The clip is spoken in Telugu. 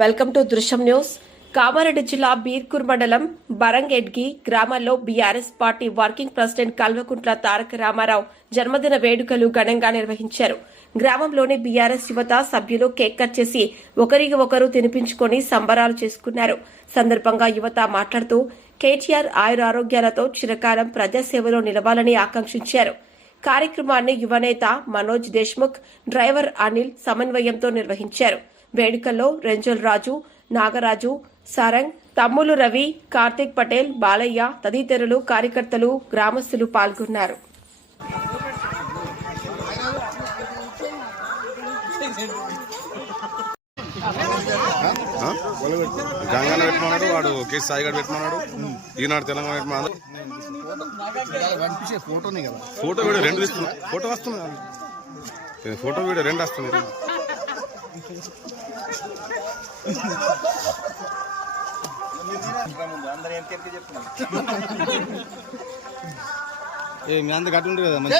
వెల్కమ్ టు దృశ్యం న్యూస్. కామారెడ్డి జిల్లా బీర్కూర్ మండలం బరంగెడ్గి గ్రామంలో BRS party working president Kalvakuntla Taraka Ramarao జన్మదిన వేడుకలు ఘనంగా నిర్వహించారు. గ్రామంలోని బీఆర్ఎస్ యువత సభ్యులు కేక్ కట్ చేసి ఒకరికి ఒకరు తినిపించుకుని సంబరాలు చేసుకున్నారు. సందర్భంగా యువత మాట్లాడుతూ కేటీఆర్ ఆయురారోగ్యాలతో చిరకాలం ప్రజాసేవలో నిలవాలని ఆకాంక్షించారు. కార్యక్రమాన్ని యువనేత మనోజ్ దేశ్ముఖ్, డ్రైవర్ అనిల్ సమన్వయంతో నిర్వహించారు. వేడుకల్లో రెంజల్ రాజు, నాగరాజు, సారంగ్, తమ్ములు రవి, కార్తిక్ పటేల్, బాలయ్య తదితరులు కార్యకర్తలు, గ్రామస్తులు పాల్గొన్నారు. గంగాన పెట్టమన్నాడు, వాడు కేసీ సాయిగాడు పెట్టమన్నాడు, ఈనాడు తెలంగాణ పెట్టమన్నాడు. ఫోటో వీడియో రెండు ఇస్తున్నా, ఫోటో వస్తుంది, ఫోటో వీడియో రెండు వస్తుంది. మీ అందరు కట్టి ఉంటుంది కదా మంచి.